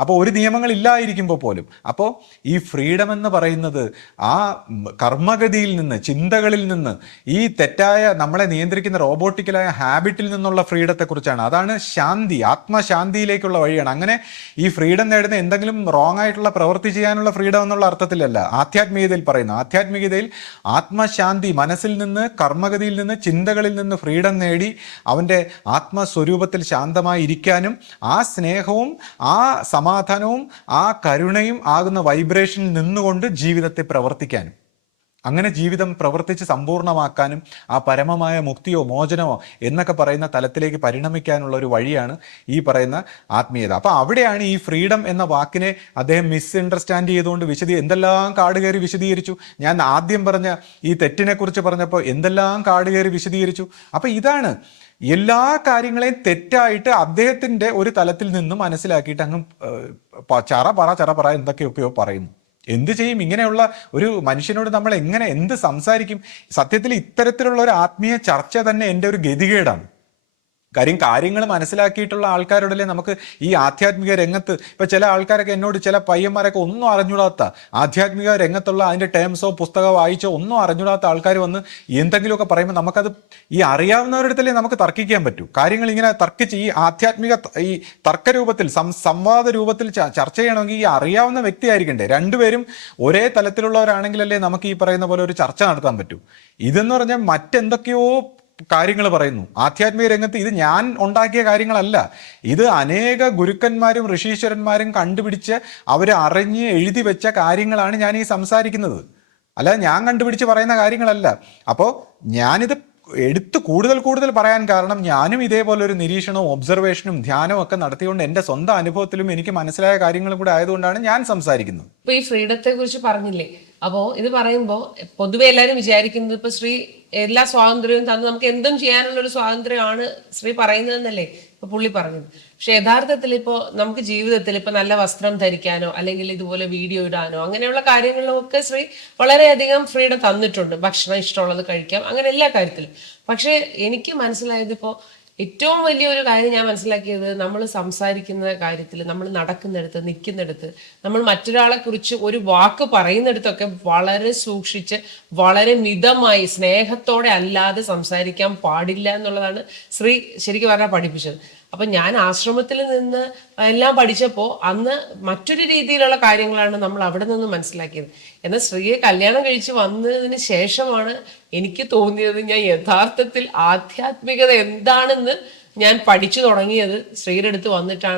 അപ്പോൾ ഒരു നിയമങ്ങൾ ഇല്ലായിരിക്കുമ്പോൾ പോലും. അപ്പോൾ ഈ ഫ്രീഡം എന്ന് പറയുന്നത് ആ കർമ്മഗതിയിൽ നിന്ന് ചിന്തകളിൽ നിന്ന് ഈ തെറ്റായ നമ്മളെ നിയന്ത്രിക്കുന്ന റോബോട്ടിക്കലായ ഹാബിറ്റിൽ നിന്നുള്ള ഫ്രീഡത്തെക്കുറിച്ചാണ്. അതാണ് ശാന്തി ആത്മശാന്തിയിലേക്കുള്ള വഴിയാണ്. അങ്ങനെ ഈ ഫ്രീഡം നേടുന്ന എന്തെങ്കിലും റോങ് ആയിട്ടുള്ള പ്രവൃത്തി ചെയ്യാനുള്ള ഫ്രീഡം എന്നുള്ള അർത്ഥത്തിലല്ല ആധ്യാത്മികതയിൽ പറയുന്നു. ആധ്യാത്മികതയിൽ ആത്മശാന്തി മനസ്സിൽ നിന്ന് കർമ്മഗതിയിൽ നിന്ന് ചിന്തകളിൽ നിന്ന് ഫ്രീഡം നേടി അവന്റെ ആത്മസ്വരൂപത്തിൽ ശാന്തമായി ഇരിക്കാനും ആ സ്നേഹവും ആ സമാധാനവും ആ കരുണയും ആകുന്ന വൈബ്രേഷനിൽ നിന്നുകൊണ്ട് ജീവിതത്തെ പ്രവർത്തിക്കാനും. അങ്ങനെ ജീവിതം പ്രവർത്തിച്ച് സമ്പൂർണമാക്കാനും ആ പരമമായ മുക്തിയോ മോചനമോ എന്നൊക്കെ പറയുന്ന തലത്തിലേക്ക് പരിണമിക്കാനുള്ള ഒരു വഴിയാണ് ഈ പറയുന്ന ആത്മീയത. അപ്പൊ അവിടെയാണ് ഈ ഫ്രീഡം എന്ന വാക്കിനെ അദ്ദേഹം മിസ് അണ്ടർസ്റ്റാൻഡ് ചെയ്തുകൊണ്ട് വിശദീ എന്തെല്ലാം കാട് കയറി വിശദീകരിച്ചു? ഞാൻ ആദ്യം പറഞ്ഞ ഈ തെറ്റിനെ കുറിച്ച് പറഞ്ഞപ്പോൾ എന്തെല്ലാം കാട് കയറി വിശദീകരിച്ചു? അപ്പൊ ഇതാണ് എല്ലാ കാര്യങ്ങളെയും തെറ്റായിട്ട് അദ്ദേഹത്തിന്റെ ഒരു തലത്തിൽ നിന്ന് മനസ്സിലാക്കിയിട്ട് അങ്ങ് ചറ പറ ചറ പറ എന്തൊക്കെയൊക്കെയോ പറയുന്നു. എന്ത് ചെയ്യും? ഇങ്ങനെയുള്ള ഒരു മനുഷ്യനോട് നമ്മൾ എങ്ങനെ എന്ത് സംസാരിക്കും? സത്യത്തിൽ ഇത്തരത്തിലുള്ള ഒരു ആത്മീയ ചർച്ച തന്നെ എന്റെ ഒരു ഗതികേടാണ്. കാര്യം കാര്യങ്ങൾ മനസ്സിലാക്കിയിട്ടുള്ള ആൾക്കാരോടല്ലേ നമുക്ക് ഈ ആധ്യാത്മിക രംഗത്ത് ഇപ്പൊ ചില ആൾക്കാരൊക്കെ എന്നോട് ചില പയ്യന്മാരൊക്കെ ഒന്നും അറിഞ്ഞൂടാത്ത ആധ്യാത്മിക രംഗത്തുള്ള അതിന്റെ ടേംസോ പുസ്തകമോ വായിച്ചോ ഒന്നും അറിഞ്ഞൂടാത്ത ആൾക്കാർ വന്ന് എന്തെങ്കിലുമൊക്കെ പറയുമ്പോൾ നമുക്കത് ഈ അറിയാവുന്നവരുടെ നമുക്ക് തർക്കിക്കാൻ പറ്റൂ. കാര്യങ്ങൾ ഇങ്ങനെ തർക്കിച്ച് ഈ ആധ്യാത്മിക ഈ തർക്കരൂപത്തിൽ സംവാദ രൂപത്തിൽ ചർച്ച ചെയ്യണമെങ്കിൽ ഈ അറിയാവുന്ന വ്യക്തിയായിരിക്കണ്ടേ. രണ്ടുപേരും ഒരേ തലത്തിലുള്ളവരാണെങ്കിലല്ലേ നമുക്ക് ഈ പറയുന്ന പോലെ ഒരു ചർച്ച നടത്താൻ പറ്റൂ. ഇതെന്ന് പറഞ്ഞാൽ മറ്റെന്തൊക്കെയോ കാര്യങ്ങൾ പറയുന്നു. ആധ്യാത്മിക രംഗത്ത് ഇത് ഞാൻ ഉണ്ടാക്കിയ കാര്യങ്ങളല്ല. ഇത് അനേക ഗുരുക്കന്മാരും ഋഷീശ്വരന്മാരും കണ്ടുപിടിച്ച് അവർ അറിഞ്ഞ് എഴുതി വെച്ച കാര്യങ്ങളാണ് ഞാൻ ഈ സംസാരിക്കുന്നത്. അല്ലാതെ ഞാൻ കണ്ടുപിടിച്ച് പറയുന്ന കാര്യങ്ങളല്ല. അപ്പോൾ ഞാനിത് എടുത്ത് കൂടുതൽ കൂടുതൽ പറയാൻ കാരണം ഞാനും ഇതേപോലെ ഒരു നിരീക്ഷണവും ഒബ്സർവേഷനും ധ്യാനവും ഒക്കെ നടത്തിക്കൊണ്ട് എന്റെ സ്വന്തം അനുഭവത്തിലും എനിക്ക് മനസ്സിലായ കാര്യങ്ങളും കൂടെ ആയതുകൊണ്ടാണ് ഞാൻ സംസാരിക്കുന്നത്. ഇപ്പൊ ഈ ഫ്രീഡത്തെ കുറിച്ച് പറഞ്ഞില്ലേ? അപ്പോ ഇത് പറയുമ്പോൾ പൊതുവെ എല്ലാവരും വിചാരിക്കുന്നത് ഇപ്പൊ ശ്രീ എല്ലാ സ്വാതന്ത്ര്യവും തന്ന് നമുക്ക് എന്തും ചെയ്യാനുള്ള ഒരു സ്വാതന്ത്ര്യമാണ് ശ്രീ പറയുന്നതെന്നല്ലേ? ഇപ്പൊ പുള്ളി പറഞ്ഞത്. പക്ഷെ യഥാർത്ഥത്തിൽ ഇപ്പോ നമുക്ക് ജീവിതത്തിൽ ഇപ്പൊ നല്ല വസ്ത്രം ധരിക്കാനോ അല്ലെങ്കിൽ ഇതുപോലെ വീഡിയോ ഇടാനോ അങ്ങനെയുള്ള കാര്യങ്ങളിലൊക്കെ ശ്രീ വളരെയധികം ഫ്രീഡം തന്നിട്ടുണ്ട്. ഭക്ഷണം ഇഷ്ടമുള്ളത് കഴിക്കാം. അങ്ങനെ എല്ലാ കാര്യത്തിലും. പക്ഷെ എനിക്ക് മനസ്സിലായത് ഇപ്പോ ഏറ്റവും വലിയൊരു കാര്യം ഞാൻ മനസ്സിലാക്കിയത് നമ്മൾ സംസാരിക്കുന്ന കാര്യത്തിൽ നമ്മൾ നടക്കുന്നിടത്ത് നിൽക്കുന്നിടത്ത് നമ്മൾ മറ്റൊരാളെ കുറിച്ച് ഒരു വാക്ക് പറയുന്നിടത്തൊക്കെ വളരെ സൂക്ഷിച്ച് വളരെ മിതമായി സ്നേഹത്തോടെ അല്ലാതെ സംസാരിക്കാൻ പാടില്ല എന്നുള്ളതാണ് ശ്രീ ശരിക്കും പറഞ്ഞാൽ പഠിപ്പിച്ചത്. അപ്പൊ ഞാൻ ആശ്രമത്തിൽ നിന്ന് എല്ലാം പഠിച്ചപ്പോൾ അന്ന് മറ്റൊരു രീതിയിലുള്ള കാര്യങ്ങളാണ് നമ്മൾ അവിടെ നിന്ന് മനസ്സിലാക്കിയത്. എന്നാൽ സ്ത്രീയെ കല്യാണം കഴിച്ച് വന്നതിന് ശേഷമാണ് എനിക്ക് തോന്നിയത് ഞാൻ യഥാർത്ഥത്തിൽ ആധ്യാത്മികത എന്താണെന്ന് ഞാൻ പഠിച്ചു തുടങ്ങിയത്. സ്ത്രീയുടെ അടുത്ത് വന്നിട്ടാണ്